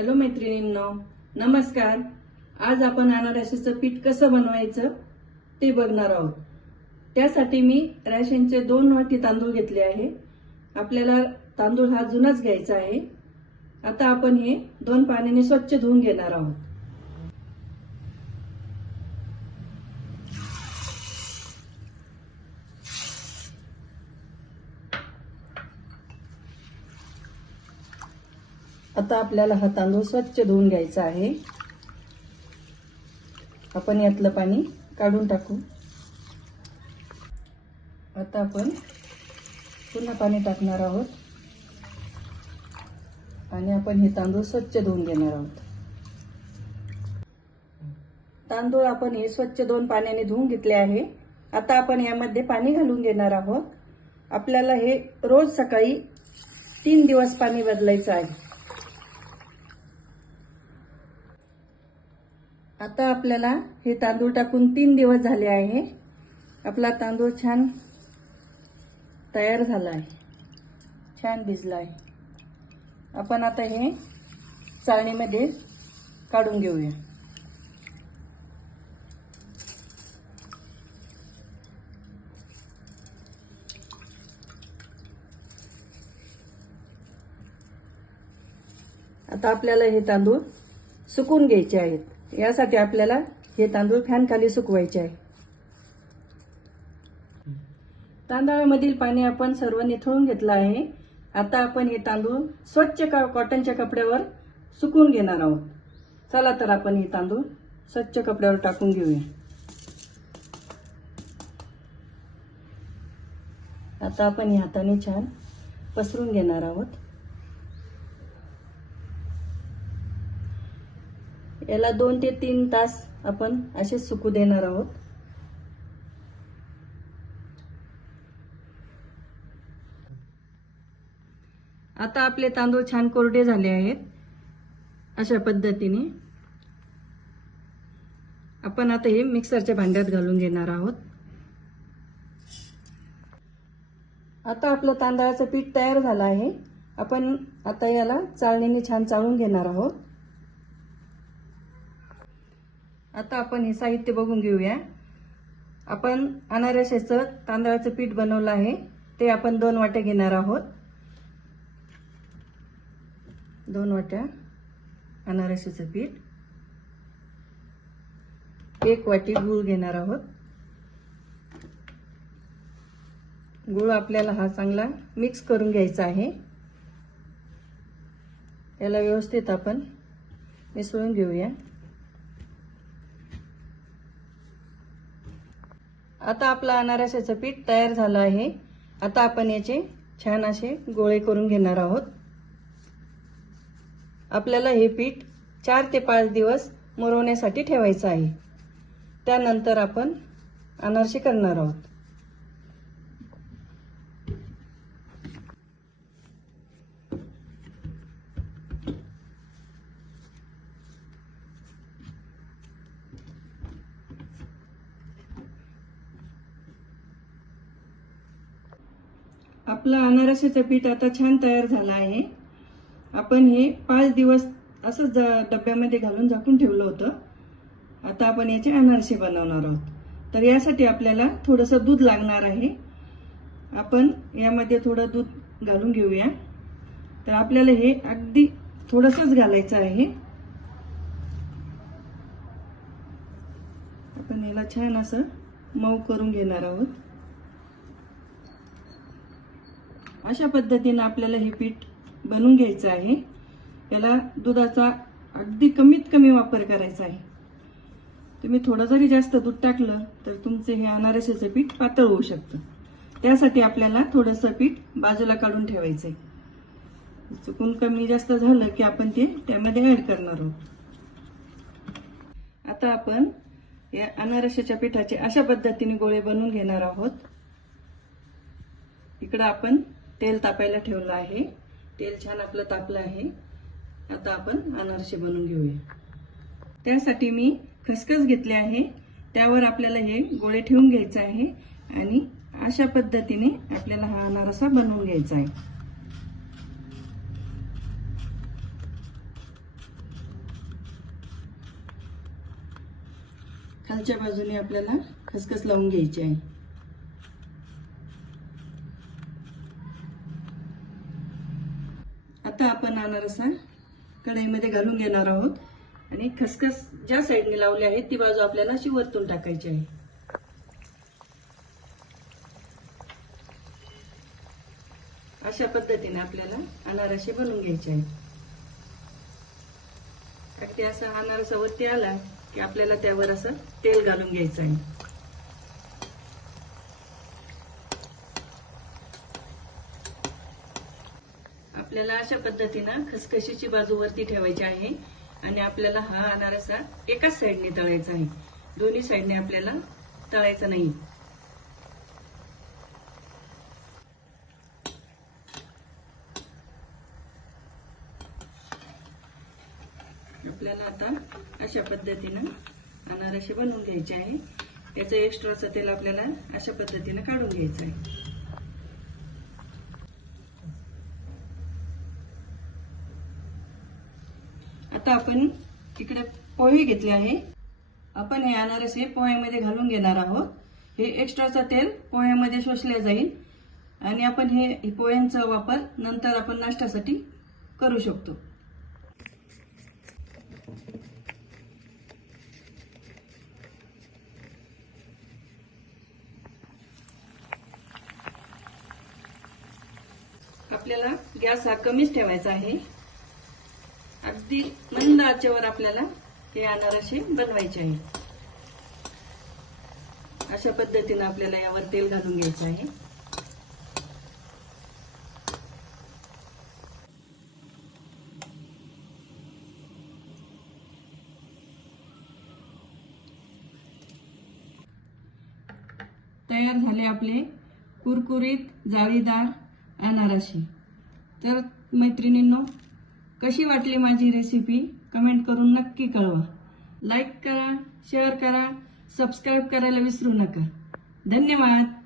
Hello मैत्रिणींनो, नमस्कार। आज आपण अनारसाचं पीठ कसं बनवायचं ते बघणार आहोत। त्यासाठी मी राशनचे 2 वाटी तांदूळ घेतले आहे। आपल्याला तांदूळ हा जुनाच घ्यायचा आहे। आता आपण हे 2 पाण्याने स्वच्छ धुवून घेणार आहोत। आता आपल्याला हा तांदूळ स्वच्छ धुवून घ्यायचा आहे। आपण यातलं पाणी काढून टाकू। आता आपण पुन्हा पाणी टाकणार आहोत आणि आपण हे तांदूळ स्वच्छ धुवून घेणार आहोत। तांदूळ आपण हे स्वच्छ 2 पाण्याने धुवून घेतले आहे। आता आपण यामध्ये पाणी घालून घेणार आहोत। आपल्याला हे रोज सकाळी 3 दिवस पाणी बदलायचं आहे। आता आपल्याला हे तांदूळ टाकून 3 दिवस झाले आहे। आपला तांदूळ छान तयार झाला आहे, छान भिजला आहे। आपण आता हे चाळणीमध्ये काढून घेऊया। आता आपल्याला हे तांदूळ सुकून घ्यायचे आहेत। यासाठी आपल्याला हे तांदूळ फॅन खाली सुकवायचे आहे। तांदळामधील पाणी आपण सर्व निथळून घेतलं आहे। आता आपण हे तांदूळ स्वच्छ कॉटनच्या कपड्यावर सुकवून घेणार आहोत। चला तर आपण हे तांदूळ स्वच्छ कपड्यावर टाकून घेऊया। आता आपण हे हाताने छान पसरून घेणार आहोत। याला 2 ते 3 तास आपण असे सुकू देणार आहोत। आता आपले तांदूळ छान कोरडे झाले आहेत। अशा पद्धतीने आपण आता हे मिक्सरच्या भांड्यात घालून घेणार आहोत। आता आपलं तांदळाचं पीठ तयार झालं आहे। आपण आता याला चाळणीने छान चाळून घेणार आहोत। आता आपण हे साहित्य बघून घेऊया। आपण अनारसाचं तांदळाचं पीठ बनवलं आहे, ते आपण 2 वाट्या घेणार आहोत। 2 वाट्या अनारसाचं पीठ, 1 वाटी गूळ घेणार आहोत। गूळ आपल्याला हा चांगला मिक्स करून घ्यायचा आहे। याला व्यवस्थित आपण मिसळून घेऊया। आता आपलं अनारसाचं पीठ तयार झालं आहे। आता आपण याचे छान असे गोळे करून घेणार आहोत। आपल्याला हे पीठ 4 ते 5 दिवस मुरवण्यासाठी ठेवायचं आहे। त्यानंतर आपण अनारसे करणार आहोत। आपलं अनारसाचं पीठ आता छान तयार झालं आहे। आपण हे 5 दिवस असंच डब्यामध्ये घालून झाकून ठेवलं होतं। आता आपण याचे अनारसे बनवणार आहोत। तर यासाठी आपल्याला थोडंसं दूध लागणार आहे। आपण यामध्ये थोडं दूध घालून घेऊया। तर आपल्याला हे अगदी थोडंसंच घालायचं आहे। आपण याला छान असं मऊ करून घेणार आहोत। अशा पद्धतीने आपल्याला हे पीठ बनवून घ्यायचं आहे। याला दुधाचा अगदी कमीत कमी वापर करायचा आहे। तुम्ही थोडं जरी जास्त दूध टाकलं तर तुमचे हे अनारसाचं पीठ पातळ होऊ शकतं। त्यासाठी आपल्याला थोडंसं पीठ बाजूला काढून ठेवायचंय। चुकून कमी जास्त झालं की आपण ते त्यामध्ये ऍड करणार आहोत। आता आपण या अनारसाच्या पिठाचे अशा पद्धतीने गोळे बनवून घेणार आहोत। इकडे आपण तेल तापायला ठेवलं आहे। तेल छान आपलं तापलं आहे। आता आपण अनारसे बनवून घेऊया। त्यासाठी मी खसखस घेतले आहे। त्यावर आपल्याला हे गोळे ठेवून घ्यायचे आहे आणि अशा पद्धतीने आपल्याला हा अनारसा बनवून घ्यायचा आहे। खालच्या बाजूने आपल्याला खसखस लावून घ्यायची आहे. आता आपण अनारसा कढईमध्ये घालून घेणार आहोत आणि खसखस ज्या साईडने लावली आहे ती बाजू आपल्याला अशी वरतून टाकायची आहे. अशा पद्धतीने आपल्याला अनारसे बनवून घ्यायचे आहेत. अगदी असा अनारसा वरती आला की आपल्याला त्यावर असं तेल घालून घ्यायचं आहे. आपल्याला अशा पद्धतीनं खसखशीची बाजू वरती ठेवायची आहे आणि आपल्याला हा अनारसा एकाच साईडने तळायचा आहे, दोन्ही साईडने आपल्याला तळायचा नाही. आपल्याला आता अशा पद्धतीनं अनारसे बनवून घ्यायचे आहे. याचं एक्स्ट्राचं तेल आपल्याला अशा पद्धतीनं काढून घ्यायचं आहे. आता आपण इकडे पोहे घेतले आहे. आपण हे अनारसे पोह्यामध्ये घालून घेणार आहोत. हे एक्स्ट्राचं तेल पोह्यामध्ये शोषले जाईल आणि आपण हे पोह्यांचा वापर नंतर आपण नाश्त्यासाठी करू शकतो. आपल्याला गॅस हा कमीच ठेवायचा आहे. अगदी मंद आचेवर आपल्याला हे अनारसे बनवायचे आहे. अशा पद्धतीने आपल्याला यावर तेल घालून घ्यायचं आहे. तयार झाले आपले कुरकुरीत जाळीदार अनारसे. तर मैत्रिणींनो, कशी वाटली माझी रेसिपी कमेंट करून नक्की कळवा. लाईक करा, शेअर करा, सबस्क्राईब करायला विसरू नका. धन्यवाद.